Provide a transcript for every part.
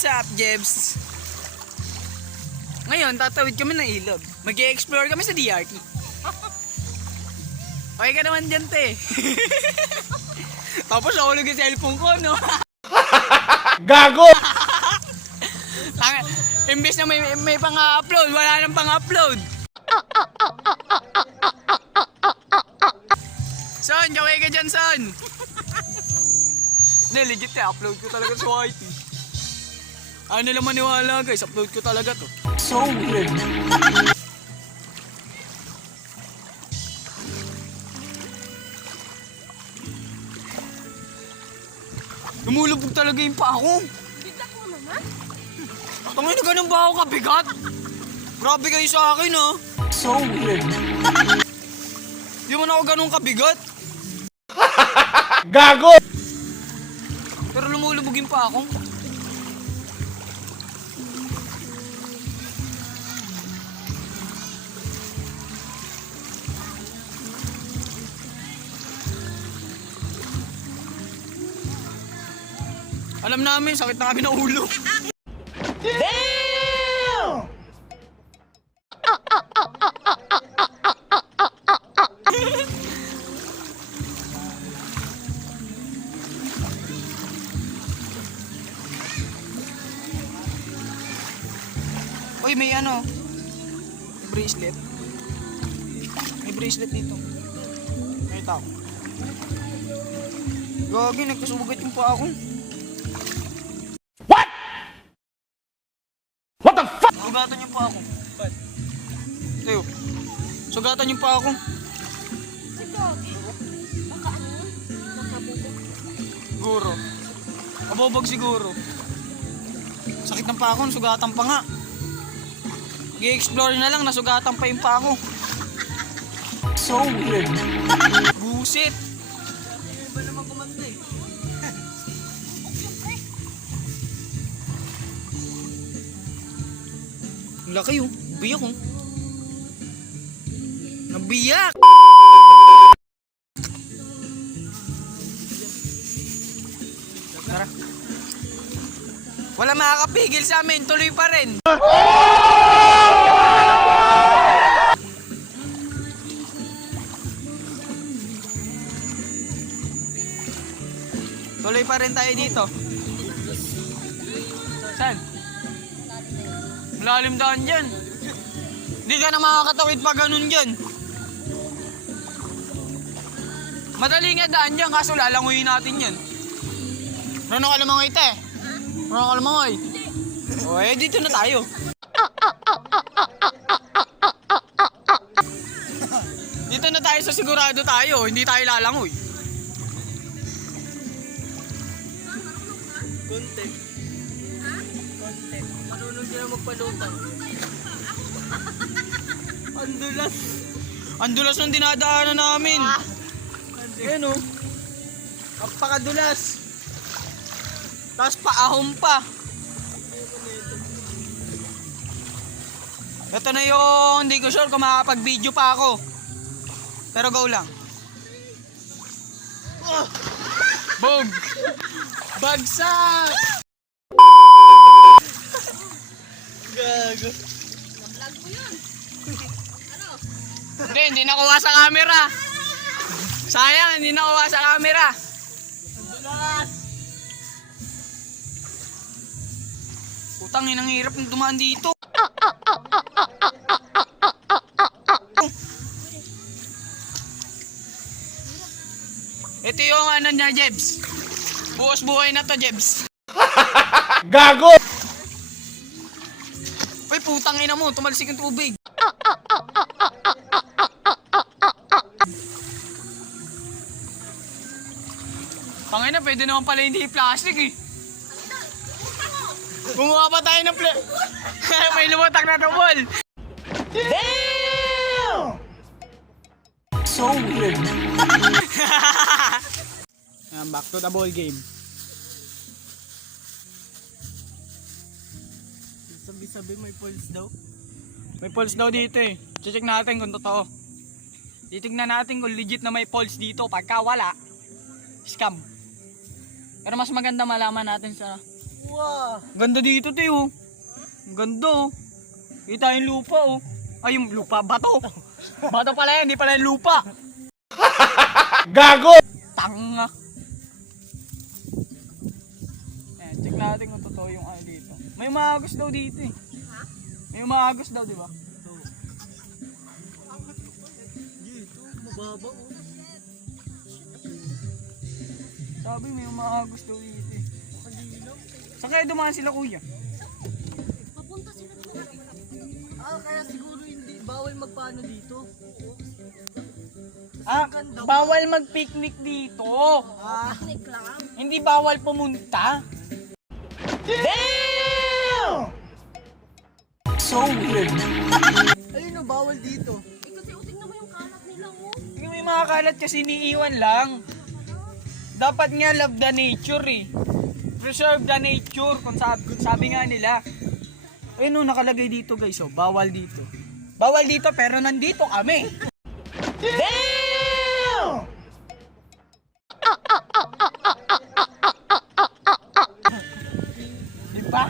What's up, Jebs? Ngayon, tatawid kami ng ilog. Mag-i-explore kami sa DRT. Okay ka naman dyan, te. Tapos nahulog yung cellphone ko, no? Gago! Imbes na may pang-upload, wala nang pang-upload. Son, kaway ka dyan, son. Hindi, legit eh. Upload ko talaga sa YT. Ano nila maniwala, guys? Upload ko talaga to. So weird. Lumulubog talaga yung paa ko. Bigat mo naman. Tangin na ganun ba ako kabigat? Grabe kayo sa akin, ha? So weird. Di mo na ako ganun kabigat. Gago! Pero lumulubog yung paa ko. Alam namin, sakit na kami ng ulo. Damn! Uy, may ano? Bracelet. May bracelet dito. May tao. Gagi, nagkasugat yung paa ko. What the fuck? Sugatan yung paa ko. Ba't? Tayo. Sugatan yung paa ko. Si Gogi. Baka ano yun? Nakabubog. Siguro. Kabobog siguro. Sakit ng paa ko, sugatan pa nga. I-explore na lang, nasugatan pa yung paa ko. So weird. Busit! Iba naman kumanda eh. Ang laki oh. Biyak oh. Nabiyak! Tara. Wala makakapigil sa amin, tuloy pa rin. Tuloy pa rin tayo dito. Saan? Malalim daan dyan. Hindi ka na makakatawid pa ganun dyan. Madali nga daan dyan, kaso lalanguyin natin yan. Ano ka naman ite? Ano ka naman o eh, dito na tayo. Dito na tayo sa sigurado tayo, hindi tayo lalangoy. Konti. Konti. Marunong sila magpalutang. Andulas. Andulas ng dinadaanan namin. Ayan o. Napakadulas. Tapos paahon pa. Ito na yung hindi ko sure kung makakapag-video pa ako. Pero go lang. Boom! Bagsak! Gago. Vlog mo yun. Ano? Hindi nakuha sa camera. Sayang, hindi nakuha sa camera. Putang, inang hirap ng dumaan dito. Ito yung ano niya, Jebs. Buos buhay na to, Jebs. Gago! Uy, putang ina mo, tumalsik yung tubig. Pangina, pwede naman pala hindi plastic eh. Gumawa pa tayo ng may lumutang na tubol. Damn! So weird. Back to the ball game. Sabi-sabi may pulse daw. May pulse daw dito eh. Check natin kung totoo. Titignan natin kung legit na may pulse dito. Pagka wala, scam. Pero mas maganda malaman natin sa Wow. Ganda dito, te, oh. Ang ganda, oh. Kita yung lupa, oh. Ay, yung lupa, bato. Bato pala yan, hindi pala yung lupa. Gago! Tanga. Eh, check natin kung totoo yung ano dito. May umaagos daw dito, eh. May umaagos daw, di ba? Dito, mababa oh. Sabi may umaagos daw dito, eh. Saan kaya dumaan sila, kuya? Papunta sila doon. Kaya siguro hindi bawal magpaano dito. Ah, bawal mag-picnic dito. Picnic lang. Hindi bawal pumunta. Damn! So weird. Ayun o, bawal dito. Eh kasi tingnan mo yung kalat nila, oh. Yung may mga kalat kasi iniiwan lang. Dapat nga love the nature, eh. Preserve the nature, kung sabi nga nila. Ayun o, nakalagay dito, guys, oh. Bawal dito. Bawal dito, pero nandito kami. Damn! Diba?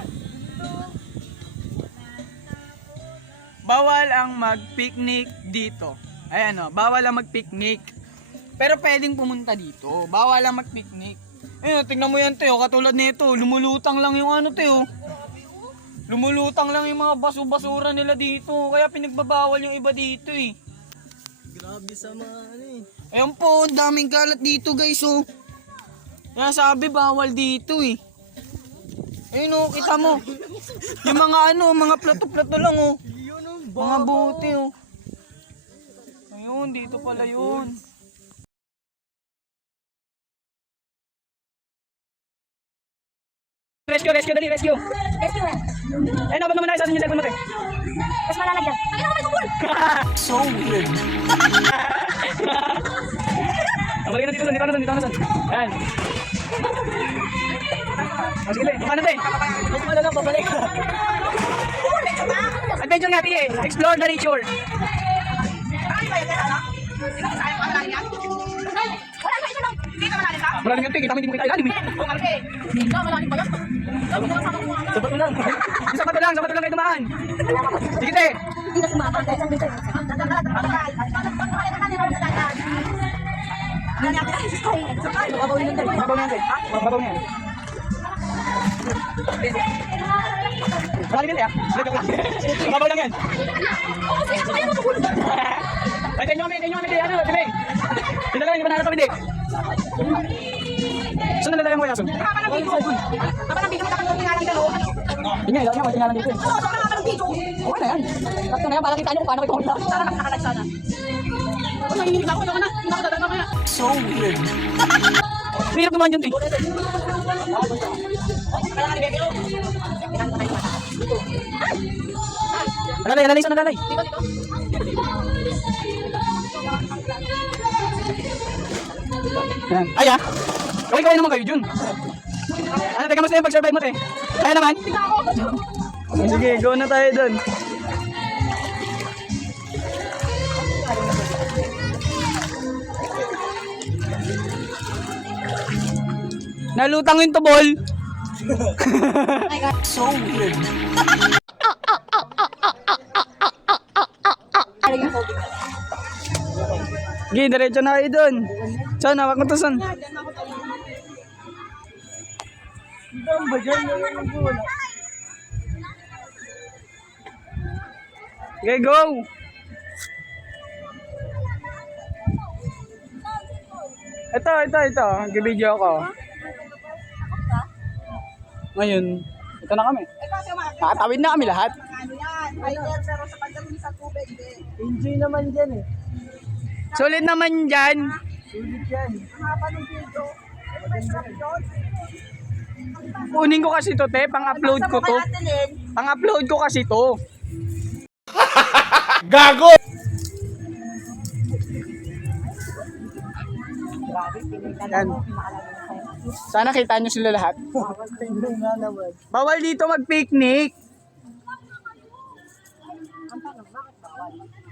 Bawal ang mag-picnic dito. Ayan o, bawal ang mag-picnic. Pero pwedeng pumunta dito. Bawal ang mag-picnic. Ayun, tingnan mo yan, Teo. Katulad nito, lumulutang lang yung ano, Teo. Lumulutang lang yung mga baso-basura nila dito. Kaya pinagbabawal yung iba dito, eh. Grabe sa mga ano eh. Ayun po, ang daming kalat dito, guys, oh. Kaya sabi, bawal dito, eh. Ayun, oh, kita mo. Yung mga ano, mga plato-plato lang, oh. Yun o, Mga bote, oh. Ayun, dito pala yun. Rescue, rescue, dali, rescue. Rescue eh. Eh, nabag naman na isa sa inyo cellphone mo, te. Mas malalagyan. Ay, ako may kubul! so weird. Balik na dito, dito na, dito na. Ayan. Oh, sige, te. Baka na, te. Huwag na lang babalik. Adventure nga, te, eh. Explore the nature. Wala na, ito lang. Dito malalim ka? Malalim yung te, kita mo, hindi mo kita ilalim, eh. Oo, malaki. Dito, malalim ba yan? Sabi ko lang sa mga Sabat mo lang. Sabat mo lang kayo dumaan. Sige, te. Hindi na sumabang dahil sabi ko. Babaw niyan, te. Babaw niyan, te. Babaw niyan. Malalim yan, te, ah. Joke lang. Babaw lang yan. Ay, tenyo kami, te. Ano, te, Beng. Hindi na lang, hindi ba nahanap kami, te? Saan na nalagay mo kaya, Son? Hindi nga, ilagay mo, tingnan dito, eh. Okay na yan. Basta na yan, para kita nyo kung paano kayo pumunta. So weird. Hirap naman yun, te. Alalay, saan alalay? Ayan. Ay, ah. Kawin naman kayo, Jun. Ano, teka, mas na yung pag-survive mo, te. Kaya naman. Sige, go na tayo dun. Nalutang yung tubol. So weird. Sige, diretso na kayo dun. Son, hawak mo to, Son. Saan ba dyan? Okay, go! Ito. Gibidyo ko. Ngayon, ito na kami. Nakatawid na kami lahat. Enjoy naman dyan eh. Sulit naman dyan. Sulit yan. Kunin ko kasi to, te. Pang-upload ko to. Pang-upload ko kasi to. Gago! Yan. Sana kita nyo sila lahat. Bawal dito mag-picnic.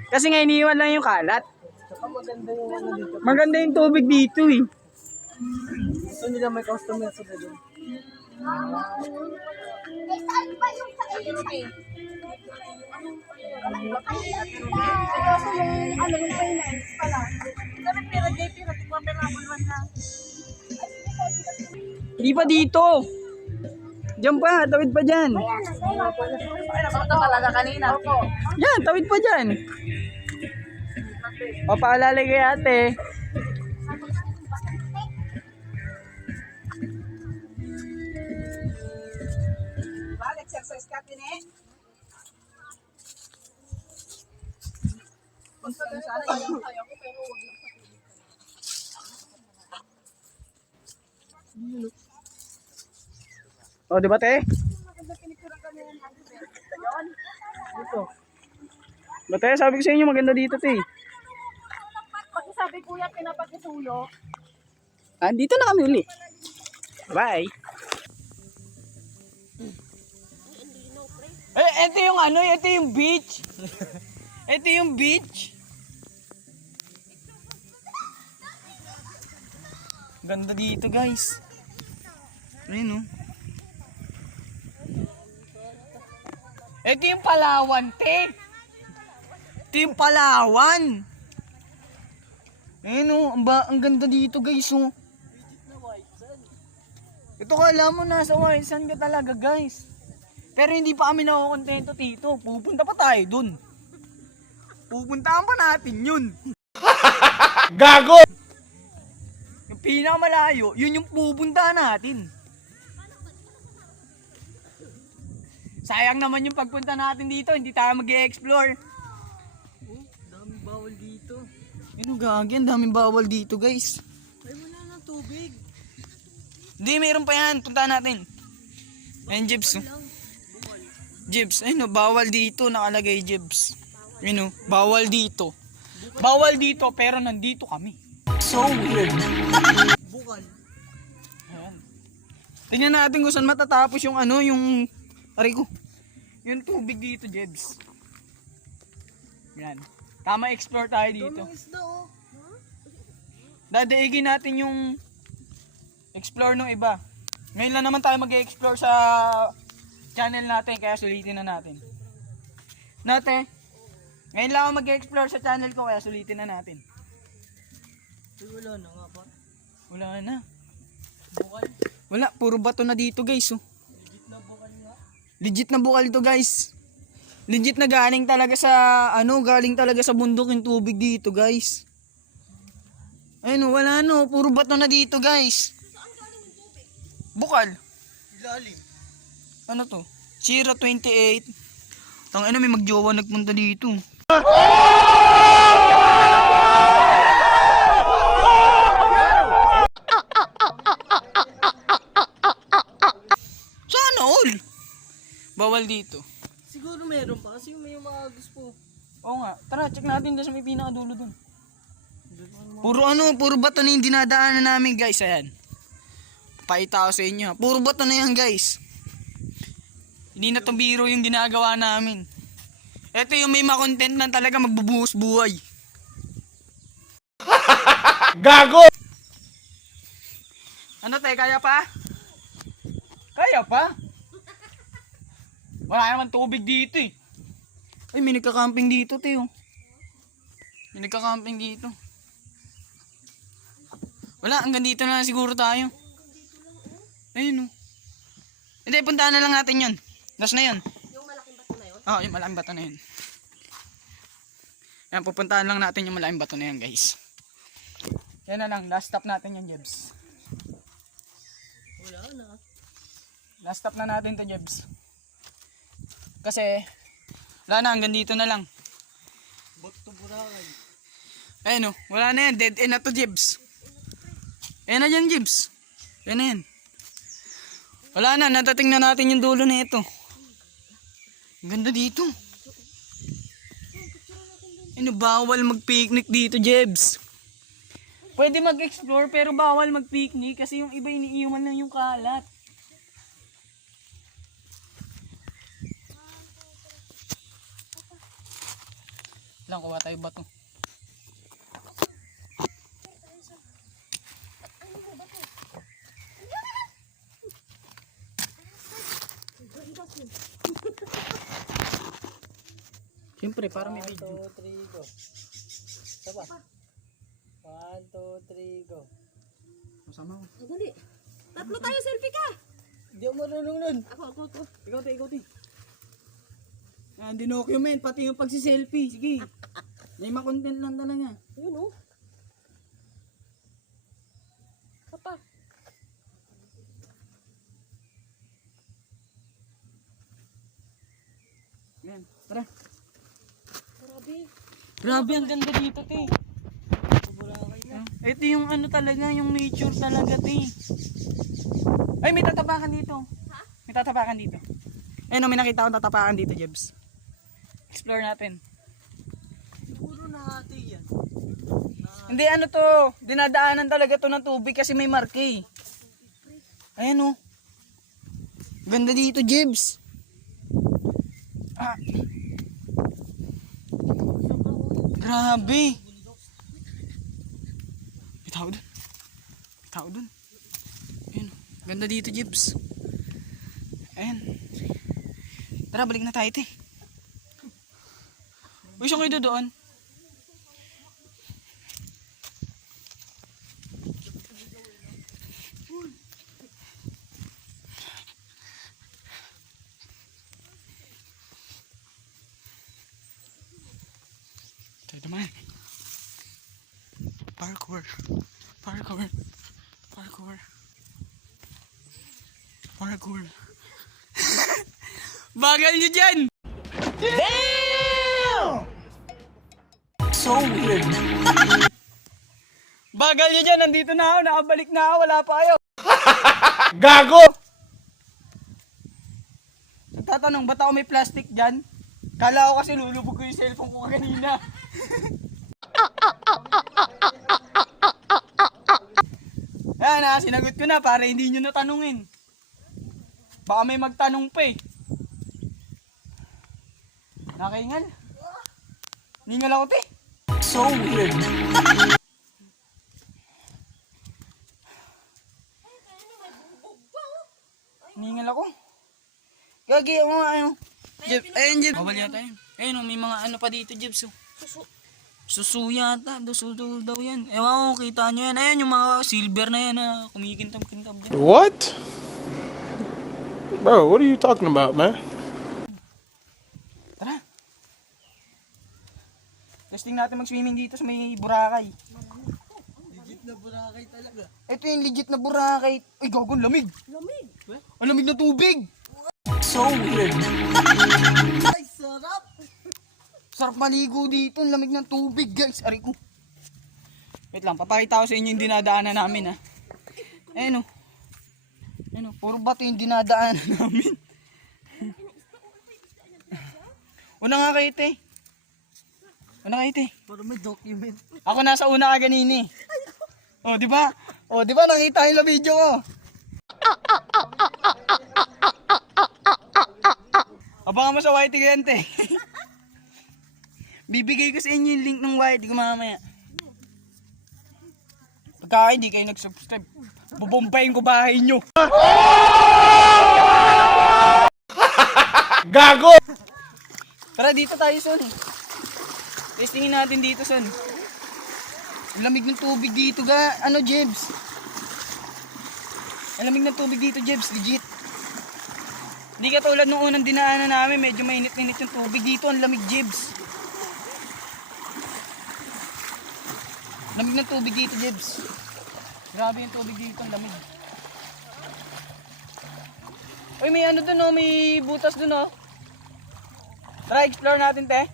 Kasi nga iniwan lang yung kalat. Maganda yung ano dito. Maganda yung tubig dito, eh. Gusto nila may customer sila doon. Eh, saan ba yung sa Kaso yung, yung finance pala. Kami pera day, pera. Tigwa pera ako naman na. Di pa dito. Diyan pa, tawid pa dyan. Ay, nasunod na talaga kanina. Yan, tawid pa dyan. O, paalala kay ate. Exercise ka, Tine. O, di ba te? Ba te, sabi ko sa inyo maganda dito te. Pagkasabi kuya, pinapagkasuyo. Ah, dito na kami uli. Bye. Eh, ito yung ano, ito yung beach. Ito yung beach. Ganda dito, guys. Ayun, oh. Ito yung Palawan, te. Ito yung Palawan. Ayun, oh. Ang ganda dito, guys, oh. Ito kala mo nasa White Sand ka talaga, guys. Pero hindi pa kami nakukontento, tito. Pupunta pa tayo dun. Pupuntahan pa natin yun. Gago! Yung pinakamalayo, yun yung pupuntahan natin. Sayang naman yung pagpunta natin dito, hindi tayo mag-e-explore. Oh, daming bawal dito. Ano gagi, ang daming bawal dito, guys. Ay, wala nang tubig. Hindi, meron pa yan. Puntahan natin. Ayun, Jibs. Oh. Jibs, ayun, oh, bawal dito. Nakalagay, Jibs. Ayun, oh, bawal dito. Bawal dito, pero nandito kami. So weird. Bukal. Ayan. Tingnan natin kung saan matatapos yung ano, yung... Aray ko. Yung tubig dito, Jibs. Yan. Tama explore tayo dito. Daming isda, oh. Dadaigin natin yung explore ng iba. Ngayon lang naman tayo mag-explore sa channel natin, kaya sulitin na natin. Nate, ngayon lang ako mag-explore sa channel ko, kaya sulitin na natin. Ay, wala na nga pa. Wala na. Bukal. Wala, puro bato na dito, guys. Oh. Legit na bukal nga. Legit na bukal to, guys. Legit na galing talaga sa ano, galing talaga sa bundok yung tubig dito, guys. Ayun, oh, wala no, puro bato na dito, guys. Bukal. Ilalim. Ano to? 028. Tangina, may magjowa nagpunta dito. Sana all. Bawal dito. Siguro meron pa kasi may mga gusto. Oo nga. Tara, check natin doon sa may pinakadulo doon. Puro ano, puro bato na yung dinadaanan namin, guys. Ayan. Paita ko sa inyo. Puro bato na yan, guys. Hindi na to biro yung ginagawa namin. Ito yung may makontent na talaga magbubuhos buhay. Gago! Ano tayo, kaya pa? Kaya pa? Wala naman tubig dito eh. Ay, may nagka-camping dito, Teo. May nagka-camping dito. Wala, hanggang dito na lang siguro tayo. Ayun oh. Hindi, puntahan na lang natin yun. Last na yun. Yung malaking bato na yun? Oo, yung malaking bato na yun. Yan, pupuntahan lang natin yung malaking bato na yan, guys. Yan na lang, last stop natin yung Jebs. Wala na. Last stop na natin to, Jebs. Kasi, wala na, hanggang dito na lang. Ba't to Boracay? Ayun oh, wala na yan, dead end na to, Jebs. Ayan na dyan, Jebs. Ayan na yan. Wala na, natating na natin yung dulo na ito. Ang ganda dito. Ano, bawal mag-picnic dito, Jebs. Pwede mag-explore pero bawal mag-picnic kasi yung iba iniiwan lang yung kalat. Lang, kuha tayo bato. Siyempre, para may video. 1, 2, 3, go. Saba. 1, 2, 3, go. Masama ko. Dali. Tatlo tayo, selfie ka. Hindi ako marunong nun. Ako. Ikaw, te. Ah, dinocument, pati yung pagsiselfie. Sige. May ma-content lang talaga. Ayun oh. Papa. Ayan, tara. Grabe. Grabe, ang ganda dito, te. Ito yung ano talaga, yung nature talaga, te. Ay, may tatapakan dito. Ha? May tatapakan dito. Ayun, may nakita akong tatapakan dito, Jebs. Explore natin. Puro nahati yan. Hindi, ano to, dinadaanan talaga to ng tubig kasi may marke. Ayan, oh. Ganda dito, Jebs. Ah. Grabe. May tao dun. May tao dun. Ayan. Ganda dito, Jibs. Ayan. Tara, balik na tayo, te. Uy, saan kayo doon? Tayo naman. Parkour. Bagal nyo dyan! Damn! So weird. Bagal nyo dyan, nandito na ako, nakabalik na ako, wala pa kayo. Gago! Nagtatanong, ba't ako may plastic dyan? Kala ko kasi lulubog ko yung cellphone ko kanina. Yan na, sinagot ko na para hindi nyo natanungin. Baka may magtanong pa eh. Nakaingal? Ningal ako, te. So weird. Ningal ako. Gagi ako nga ano. Jeb, ayun Jeb. Bawal yata yun. Ayun, may mga ano pa dito, Jeb. Susu yata. Susu daw yan. Ewan ko, kita nyo yan. Ayun, yung mga silver na yan na kumikintab-kintab dyan. What? Bro, what are you talking about, man? Tara. Testing natin mag-swimming dito sa may Boracay. Legit na Boracay talaga. Ito yung legit na Boracay. Ay, gagawin lamig. Lamig. Ang lamig na tubig. So weird. Ay, sarap! Sarap maligo dito. Ang lamig ng tubig, guys. Aray ko. Wait lang, papakita ko sa inyo yung dinadaanan namin, ha. Ayun, oh. Ayun, oh. Puro bato yung dinadaanan namin. Una nga kayo, te. Una kayo, te. Para may document. Ako nasa una ka ganini. Oh, di ba? Oh, di ba nakita yung video ko? Abangan mo sa YT ko yan, te. Bibigay ko sa inyo yung link ng YT ko mamaya. Pagka hindi kayo nag-subscribe, bubombayin ko bahay nyo. Gago! Tara, dito tayo, son. Testingin natin dito, son. Ang lamig ng tubig dito, ano, Jebs? Ang lamig ng tubig dito, Jebs, legit. Hindi katulad nung unang dinaanan namin, medyo mainit-init yung tubig dito, ang lamig, Jebs. Lamig ng tubig dito, Jebs. Grabe yung tubig dito, ang lamig. Uy, may ano dun, oh, may butas dun, oh. Tara, explore natin, te.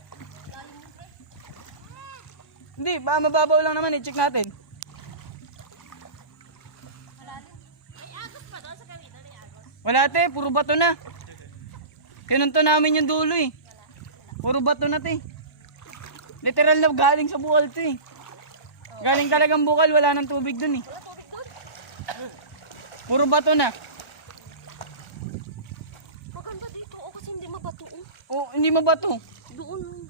Hindi, baka mababaw lang naman, i-check natin. Wala, te, puro bato na. Kinunto namin yung dulo, eh. Puro bato na, te. Literal na galing sa bukal, te. Galing talagang bukal, wala nang tubig dun, eh. Puro bato na. Maganda dito oh, kasi hindi mabato oh. Oh, hindi mabato. Doon.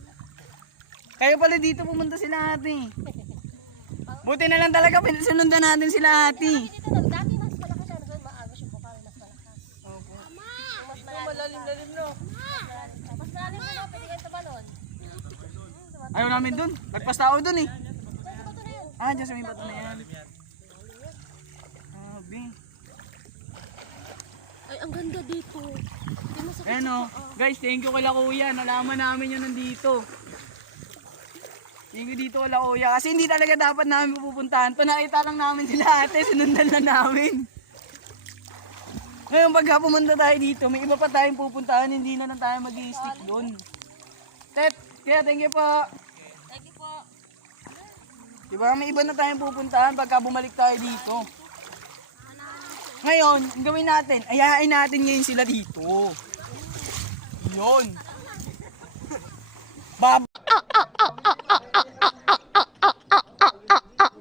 Kaya pala dito pumunta sila ate. Buti na lang talaga sinundan natin sila ate. Dito na, dati mas malakas siya. Nagawin maagos yung bukal, mas malakas. Mas malakas. lalim-lalim no. Mas malalim na lang, pwede kayo tabalon. Ayaw namin dun. Lagpas tao dun eh. Ah, dyan sa may bato na yan. Sabi. Ay, ang ganda dito. Hindi masakit Ayan o. Guys, thank you kala kuya. Nalaman namin yun nandito. Thank you dito kala kuya. Kasi hindi talaga dapat namin pupuntahan. Nakita lang namin sila ate. Sinundan lang namin. Ngayon pagka pumunta tayo dito, may iba pa tayong pupuntahan. Hindi na lang tayo mag-i-stick doon. Tet, kaya thank you po. Thank you po. Diba may iba na tayong pupuntahan pagka bumalik tayo dito. Ngayon, ang gawin natin, ayain natin ngayon sila dito. Yun.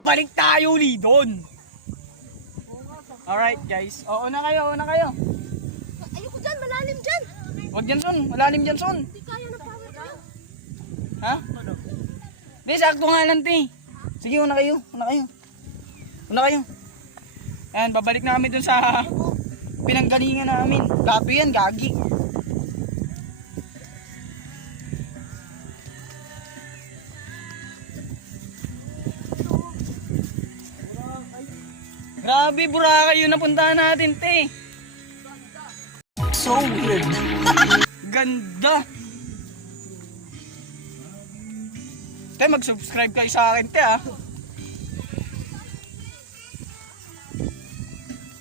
Balik tayo uli doon. Alright guys. O, una kayo. Ayoko dyan, malalim dyan. Huwag dyan son, malalim dyan son. Hindi kaya na power ka. Ha? Di, sakto nga lang te. Sige, una kayo. Ayan, babalik namin dun sa pinanggalingan namin. Gato yan, gagi. Grabe, Boracay yung napuntahan natin, te. So weird. Ganda. Te, mag-subscribe kayo sa akin, te, ah.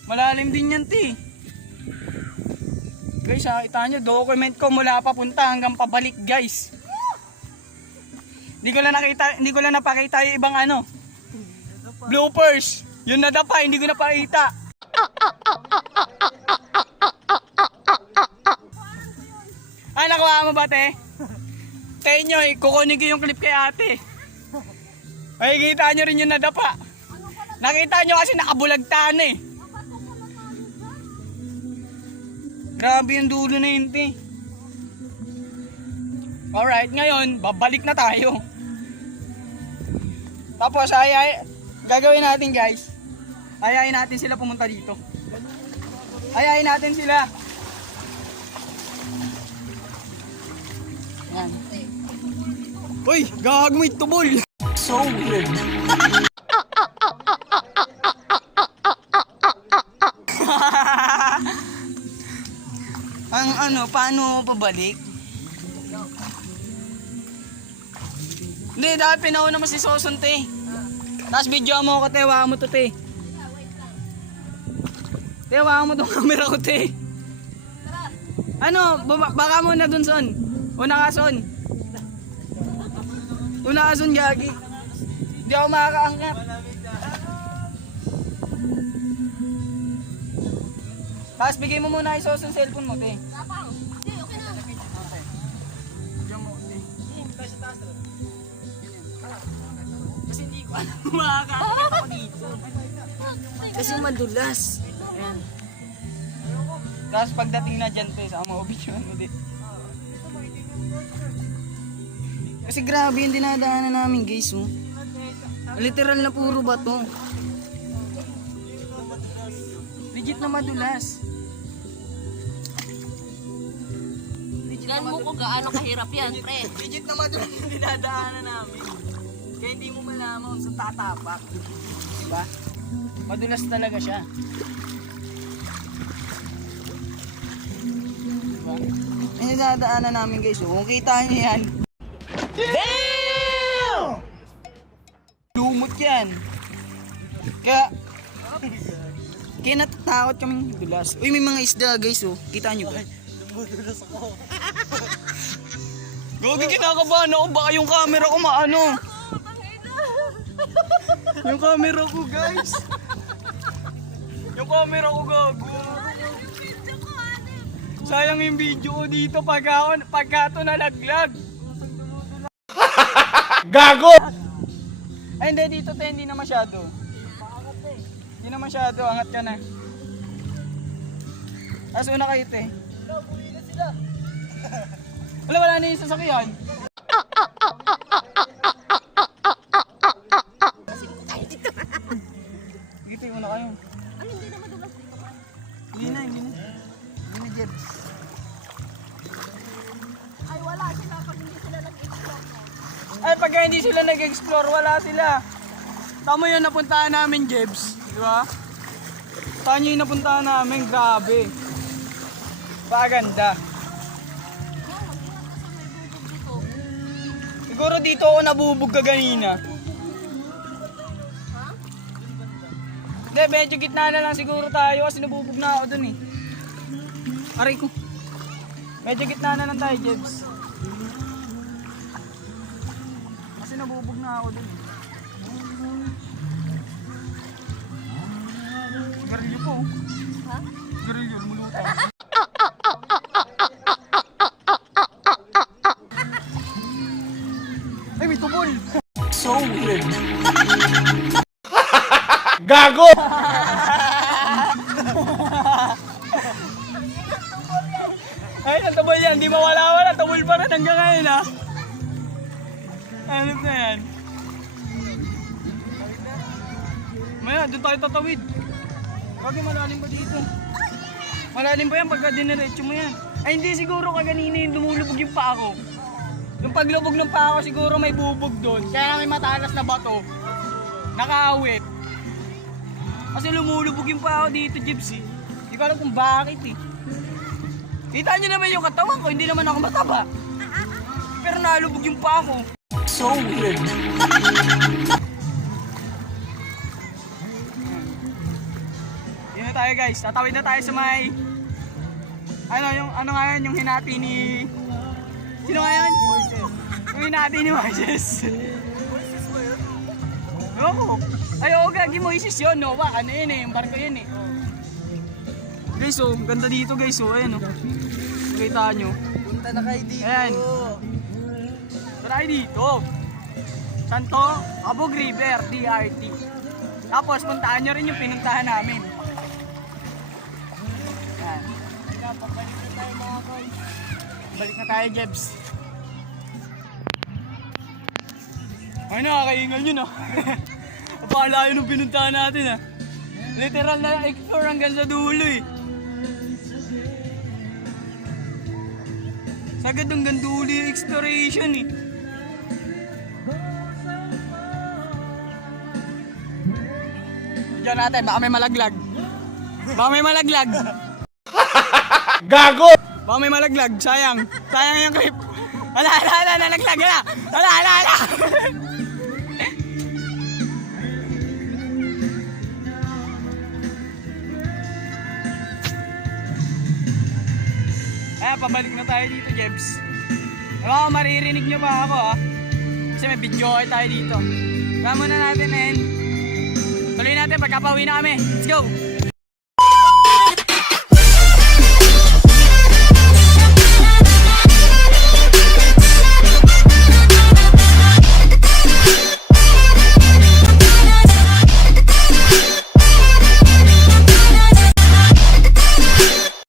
Malalim din yan, te. Guys, nakita nyo, document ko mula papunta hanggang pabalik, guys. Hindi ko lang napakita yung ibang ano. Bloopers. Yun nadapa, hindi ko napakita. Ah, nakuha mo ba, te? Te nyo, kukunin ko yung clip kay ate. Ay, kita nyo rin yung nadapa. Nakita nyo kasi nakabulagtaan eh. Grabe yung dulo na yun, te. Alright, ngayon, babalik na tayo. Tapos, gagawin natin, guys. Ayayin natin sila pumunta dito. Ayayin natin sila. Yan. Uy, gagawin mo itubol. So weird. Ang ano, paano pabalik? Hindi, dapat pinauna mo si Soson, te. Tapos video mo ako, te. Hawakan mo to, te. Te, hawakan mo tong camera ko, te. Ano, baka muna dun, Son. Una ka, Son. Una ka, Son, gagi. Hindi ako makakaangkat. Tapos bigay mo muna kay Soson cellphone mo, te. Hindi, okay na. Okay. Diyan mo, te. Kasi hindi ko alam makakaangkat ako dito. Kasi madulas. Ayan. Tapos pagdating na dyan, te, sama ko video mo, te. Kasi grabe yung dinadaanan namin, guys, oh. Literal na puro bato. Legit na madulas. Tignan mo kung gaano kahirap yan, pre. Legit na madulas yung dinadaanan namin. Kaya hindi mo malaman sa tatapak. Diba? Madulas talaga siya. Diba? Yung dinadaanan namin, guys, oh. Kung kita nyo yan. Damn! Lumot yan. Kaya natatakot kaming dulas. Uy, may mga isda, guys, oh. Kita nyo ba? Dumudulas ako. Gogi, kinakabahan ako. Baka yung camera ko maano. Yung camera ko, guys. Yung camera ko, gago. Sayang yung video ko dito pagka ito nalaglag. Gago! Ay, hindi, dito tayo, hindi na masyado. Hindi na masyado, angat ka na. Tapos una kayo, te. Wala na yung sasakyan. Dito yung una kayo. Ano, hindi na madulas dito, pre. Hindi na, Jebs. pag hindi sila nag-explore, wala sila. Tama yun napuntahan namin, Jebs. Di ba? Saan yung napuntahan namin? Grabe. Paganda. Siguro dito ako nabubog ka ganina. Hindi, medyo gitna na lang siguro tayo kasi nabubog na ako dun eh. Aray ko. Medyo gitna na lang tayo, Jebs. Kasi nabubog na ako dun eh. Garilyo po. Ha? Garilyo, lumulutang. Ay, may tubol! So weird. Gago! Ay, ang tubol yan. Hindi mawala-wala. Tubol pa rin hanggang ngayon, ha? Ano na yan? Maya, doon tayo tatawid. Bakit malalim ba dito? Malalim ba yan pagka diniretso mo yan? Ay, hindi siguro kaganina yung lumulubog yung paa ko. Yung paglubog ng paa ko siguro may bubog doon. Kaya may matalas na bato. Nakaawit. Kasi lumulubog yung paa ko dito, Gypsy. Hindi ko alam kung bakit eh. Kita nyo naman yung katawan ko, hindi naman ako mataba. Pero nalubog yung paa ko. So weird. Yun na tayo guys, tatawid na tayo sa may... Ano nga yun, yung hinati ni... Sino nga yun? Yung hinati ni Moises. Oo. Ay, oo, gagi Moises yun, no? Ano yun eh, yung barko yun eh. Guys, oh, ganda dito guys, oh, ayan oh. Kita nyo. Punta na kayo dito. Ayan. Try dito. Saan to? Abog River, DRT. Tapos, puntaan nyo rin yung pinuntahan namin. Ayan. Pabalik na tayo mga boys. Balik na tayo, Jebs. Ay, nakakaingal yun, ah. Apala yun yung pinuntahan natin, ah. Literal na explore hanggang sa dulo, eh. Sagad hanggang dulo yung exploration, eh. Diyan natin, baka may malaglag. Baka may malaglag. Gago! Baka may malaglag, sayang. Sayang yung clip. Wala, nalaglag na. Wala. Ayan, pabalik na tayo dito, Jebs. Ano, maririnig nyo ba ako, ha? Kasi may video tayo dito. Kaya muna natin, tuloy natin pagkapauwi na kami. Let's go!